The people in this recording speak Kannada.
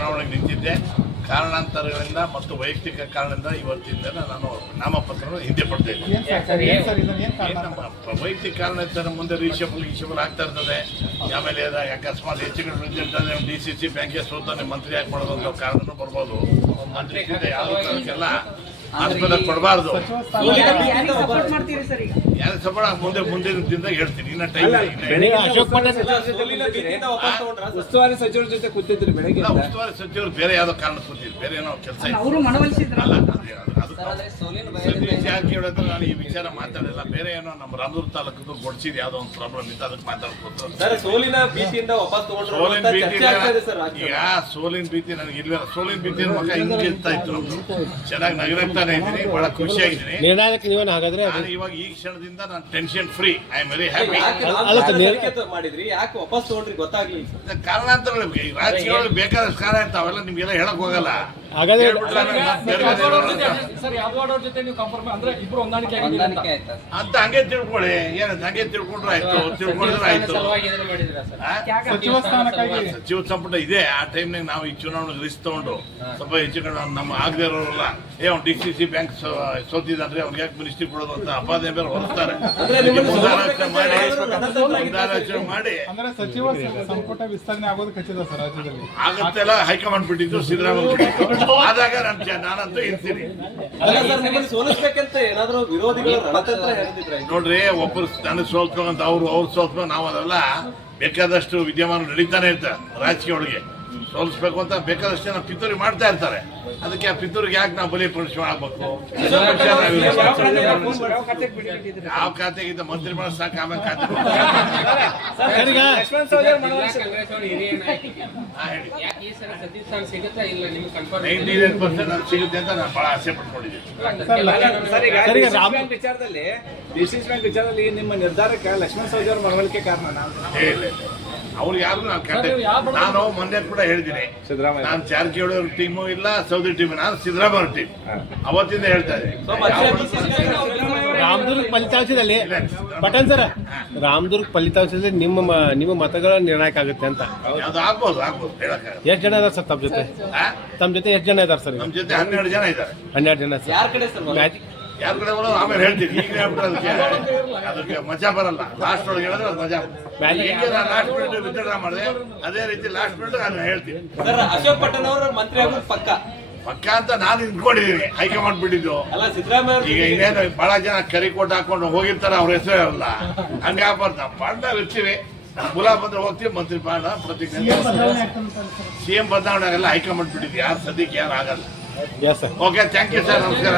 ಚುನಾವಣೆಗೆ ನಿಂತಿದ್ದೆ. ಕಾರಣಾಂತರಗಳಿಂದ ಮತ್ತು ವೈಯಕ್ತಿಕ ಕಾರಣದಿಂದ ಇವತ್ತಿಂದ ನಾನು ನಾಮಪತ್ರವನ್ನು ಹಿಂದೆ ಪಡ್ತಾ ಇದ್ದೆ ಸರ್ ಸರ್ ಏನ್ ಸರ್ ಇದನ್ನ ಏನ್ ಕಾರಣ? ನಮ್ಮ ವೈಯಕ್ತಿಕ ಕಾರಣ ಮುಂದೆ ರೀಶಫಲ್ ಗೀಶಫಲ್ ಆಗ್ತಾ ಇರ್ತದೆ. ಆಮೇಲೆ ಅದ ಅಕಸ್ಮಾತ್ ಹೆಚ್ಚು ಕಡಿಮೆ ಡಿ ಸಿ ಸಿ ಬ್ಯಾಂಕಿಗೆ ಸೋತಾನೆ ಮಂತ್ರಿ ಯಾಕೆ ಮಾಡೋದು ಅಂತ ಕಾರಣನೂ ಬರ್ಬೋದು. ಮಂತ್ರಿ ಯಾವುದಕ್ಕೆಲ್ಲ ಆಸ್ಪತ್ರೆ ಕೊಡಬಾರ್ದು. ಯಾರು ಸಪೋರ್ಟ್ ಮಾಡ್ತೀರಿ ಸರ್ ಈಗ? ಯಾರು ಸಬಳ ಮುಂದೆ ಮುಂದಿನ ದಿನದಾಗ ಹೇಳ್ತೀನಿ. ಇನ್ನ ಟೈಮ್ ಉಸ್ತುವಾರಿ ಸಚಿವರ ಜೊತೆ ಕೂತಿದ್ರಿ ಬೆಳಗ್ಗೆ ಉಸ್ತುವಾರಿ ಸಚಿವರು ಬೇರೆ ಯಾವ್ದೋ ಕಾರಣ ಕೂತಿದ್ರು. ಬೇರೆ ಏನೋ ಕೆಲಸ ಅಲ್ಲ, ಅವರು ಮನವೊಲಿಸಿದ್ರ ಅಲ್ಲ ಅದು- ಅದು ಜಾರಕಿಹೊಳಿ ಹತ್ರ ನಾನು ಈ ವಿಚಾರ ಮಾತಾಡಿಲ್ಲ. ಬೇರೆ ಏನೋ ನಮ್ಮ ರಾಮೂರು ತಾಲೂಕು ಕೊಡ್ಸಿದ್ ಯಾವ್ದೋ ಒಂದು ಪ್ರಾಬ್ಲಮ್ ಇತ್ತು ಅದಕ್ಕೆ ಮಾತಾಡ್ಕೊತ ಸರ್ ಸೋಲಿನ ಭೀತಿಯಿಂದ ಈಗ ಸೋಲಿನ ಭೀತಿ ನನಗೆ ಇಲ್ವೇ ಸೋಲಿನ ಭೀತಿ ಮಗ ಹಿಂಗೆ ಇರ್ತಾ ಇತ್ತು ನಮ್ದು. ಚೆನ್ನಾಗಿ ನಗರಾಗ್ತಾನೆ ಇದ್ದೀನಿ ಬಹಳ ಖುಷಿಯಾಗಿದ್ದೀನಿ. ನಿರ್ಣಾಯಕ ನೀವೇನು ಹಾಗಾದ್ರೆ ನಾನು ಇವಾಗ ಈ ಕ್ಷಣದಿಂದ ನಾನು tension free I am very happy ಮಾಡಿದ್ರಿ? ಯಾಕೆ ವಾಪಸ್ ತಗೊಂಡ್ರಿ? ಗೊತ್ತಾಗ್ಲಿಲ್ಲ ಕಾರಣಾಂತರಗಳು ರಾಜಕೀಯಗಳು ಬೇಕಾದಷ್ಟು ಕಾರಣ ಇರ್ತಾವೆಲ್ಲ ನಿಮ್ಗೆಲ್ಲ ಹೇಳಕ್ ಹೋಗಲ್ಲ. ಹಾಗಾದ್ರೆ ಸರ್ ಯಾದವಾಡ ಅವ್ರ ಜೊತೆ ನೀವು ಕಂಫರ್ಮ್ ಅಂದ್ರೆ ಇಬ್ರು ಹೊಂದಾಣಿಕೆ ಆಗಿದ್ದೀರಿ ಅಂತ. ಅಂತ ಹಂಗೆ ತಿಳ್ಕೊಳ್ಳಿ. ಏನು ಹಂಗೆ ತಿಳ್ಕೊಂಡ್ರೆ ಆಯ್ತು. ತಿಳ್ಕೊಂಡ್ರೆ ಆಯ್ತು. ಆ? ಸಚಿವ ಸ್ಥಾನಕ್ಕಾಗಿ ಸಚಿವ ಸಂಪುಟ ಇದೆ. ಆ ಟೈಮ್ನಾಗ ನಾವು ಈ ಚುನಾವಣೆ ರಿಸ್ಕ್ ತಗೊಂಡು ಸ್ವಲ್ಪ ಹೆಚ್ಚು ಕಡೆ ನಮ್ಮ ಆಗದೆ ಇರೋರಲ್ಲ ಏ ಅವ್ನು ಡಿ ಸಿ ಸಿ ಬ್ಯಾಂಕ್ ಸೋತಿದ್ರೆ ಅವ್ನಿಗೆ ಯಾಕೆ ಮಿನಿಸ್ಟ್ರಿ ಕೊಡೋದು ಅಂತ ಅಪಾದನೆ ಮೇಲೆ ಹೊರಸ್ತಾರೆ ಅಂದ್ರೆ ನಿಮ್ಮನ್ನ ಮುಂದಾಲೋಚನೆ ಮಾಡಿ. ಸೋಲಿಸ್ಬೇಕು ಮುಂದಾಲೋಚನೆ ಮಾಡಿ. ಅಂದ್ರೆ ಸಚಿವ ಸಂಪುಟ ವಿಸ್ತರಣೆ ಆಗೋದು ಖಚಿತ ಸರ್ ರಾಜ್ಯದಲ್ಲಿ. ಆಗತ್ತೆಲ್ಲ ಹೈಕಮಾಂಡ್ ಬಿಟ್ಟಿದ್ದು ಸಿದ್ದರಾಮಯ್ಯ. ಬಿಟ್ಟಿದ್ದು ಆದಾಗ ನಾನು ನಾನಂತೂ ಇರ್ತೀನಿ ಅಲ್ಲ ಸರ್ ನಿಮ್ಮನ್ನ ಸೋಲಿಸ್ಬೇಕಂತ ನೋಡ್ರಿ ಒಬ್ಬರು ನನಗೆ ಸೋಲ್ಸ್ಬೇಕಂತ ಅವ್ರು ಅವ್ರು ಸೋಲ್ಸ್ಕೊಂಡು ನಾವು ಅದೆಲ್ಲ ಬೇಕಾದಷ್ಟು ವಿದ್ಯಮಾನ ನಡೀತಾನೆ ಇರ್ತಾರೆ ರಾಜಕೀಯ ಒಳಗೆ. ಸೋಲಿಸ್ಬೇಕು ಅಂತ ಬೇಕಾದಷ್ಟು ಜನ ಪಿತೂರಿ ಮಾಡ್ತಾ ಇರ್ತಾರೆ. ಅದಕ್ಕೆ ಆ ಪಿತೂರಿಗೆ ಯಾಕೆ ನಾವು ಬಲಿ ಪರಿಶ್ರಮ ಆಗ್ಬೇಕು? ಯಾವ ಖಾತೆಗಿಂತ ಮಂತ್ರಿ ಮಾಡಿ ಸಾಕು ಆಮೇಲೆ ಖಾತೆ ಸಿಗುತ್ತಾ ಅಂತ ನಾನು ಬಹಳ ಆಸೆ ಪಡ್ಕೊಂಡಿದ್ದೀನಿ ವಿಚಾರದಲ್ಲಿ ಡಿಸಿಸ್ ಬ್ಯಾಂಕ್ ವಿಚಾರದಲ್ಲಿ ನಿಮ್ಮ ನಿರ್ಧಾರಕ್ಕೆ ಲಕ್ಷ್ಮಣ ಸವದಿ ಅವರ ಮನವೊಲಿಕೆ ಕಾರಣ ಅವ್ರು ಯಾರು ನಾನು ಕೇಳ್ತೇನೆ ನಾನು ಮೊನ್ನೆ ಕೂಡ ಹೇಳಿದ್ದೀನಿ ಸಿದ್ದರಾಮಯ್ಯ. ನಾನು ಜಾರಕಿಹೊಳಿ ಅವ್ರ ಟೀಮು ಇಲ್ಲ ಸೌದಿ ಟೀಮ್ ನಾನು ಸಿದ್ದರಾಮಯ್ಯ ಅವ್ರ ಟೀಮ್ ಅವತ್ತಿಂದ ಹೇಳ್ತಾ ಇದ್ದೀನಿ. ರಾಮದುರ್ಗ ಫಲಿತಾಂಶದಲ್ಲಿ ಬಟನ್ ಸರ್ ರಾಮದುರ್ಗ ಫಲಿತಾಂಶದಲ್ಲಿ ನಿಮ್ಮ ಮ- ನಿಮ್ಮ ಮತಗಳ ನಿರ್ಣಾಯಕ ಆಗುತ್ತೆ ಅಂತ. ಅದು ಆಗ್ಬೋದು ಆಗ್ಬೋದು ಹೇಳಕ್ಕಾಗಲ್ಲ ಎಷ್ಟು ಜನ ಇದಾರೆ ಸರ್ ತಮ್ಮ ಜೊತೆ? ಆ? ತಮ್ಮ ಜೊತೆ ಎಷ್ಟು ಜನ ಇದಾರೆ ಸರ್ ನಮ್ ಜೊತೆ ಹನ್ನೆರಡು ಜನ ಇದ್ದಾರೆ. ಹನ್ನೆರಡು ಜನ ಸರ್. ಯಾರ ಕಡೆ ಸರ್? ಮ್ಯಾಜಿಕ್ ಯಾರ ಕಡೆ ಬರೋದು? ಆಮೇಲೆ ಹೇಳ್ತೀನಿ ಈಗ ಹೇಳ್ಬಿಟ್ರೆ ಅದಕ್ಕೆ ಅದಕ್ಕೆ ಮಜಾ ಬರಲ್ಲ. ಲಾಸ್ಟ್ ಒಳಗೆ ಹೇಳಿದ್ರೆ ಅದು ಮಜಾ Magic. ಹೇಗೆ ನಾನು ಲಾಸ್ಟ್ ಮಿನಿಟ್ ವಿತ್ಡ್ರಾ ಮಾಡಿದೆ. ಅದೇ ರೀತಿ ಲಾಸ್ಟ್ ಮಿನಿಟ್ ನಾನು ಹೇಳ್ತೀನಿ. ಸರ್ ಅಶೋಕ್ ಪಟ್ಟಣ ಅವರು ಮಂತ್ರಿ ಆಗೋದು ಪಕ್ಕ. ಪಕ್ಕ ಅಂತ ನಾನು ನಿಂತ್ಕೊಂಡಿದ್ದೀನಿ. ಆಯ್ಕೆ ಮಾಡ್ಬಿಟ್ಟಿದ್ದು ಈಗ ಇನ್ನೇನು ಬಹಳ ಜನ ಕರಿ ಕೊಟ್ಟು ಹಾಕೊಂಡು ಹೋಗಿರ್ತಾರೆ ಅವ್ರ ಹೆಸರು ಇರಲ್ಲ ಹಂಗೆ ನಾವು ಪಾಂಡ ಇರ್ತೀವಿ. ಮುಲಾ ಬಂದ್ರೆ ಹೋಗ್ತೀವಿ ಮಂತ್ರಿ ಪಾಂಡ ಪ್ರತಿ ಸಿ ಎಂ ಬದಲಾವಣೆ ಆಗಲ್ಲ ಹೈಕಮಾಂಡ್ ಬಿಟ್ಟಿದ್ವಿ ಯಾರು ಸದ್ಯಕ್ಕೆ ಯಾರು ಆಗಲ್ಲ. Yes sir okay thank you sir ನಮಸ್ಕಾರ.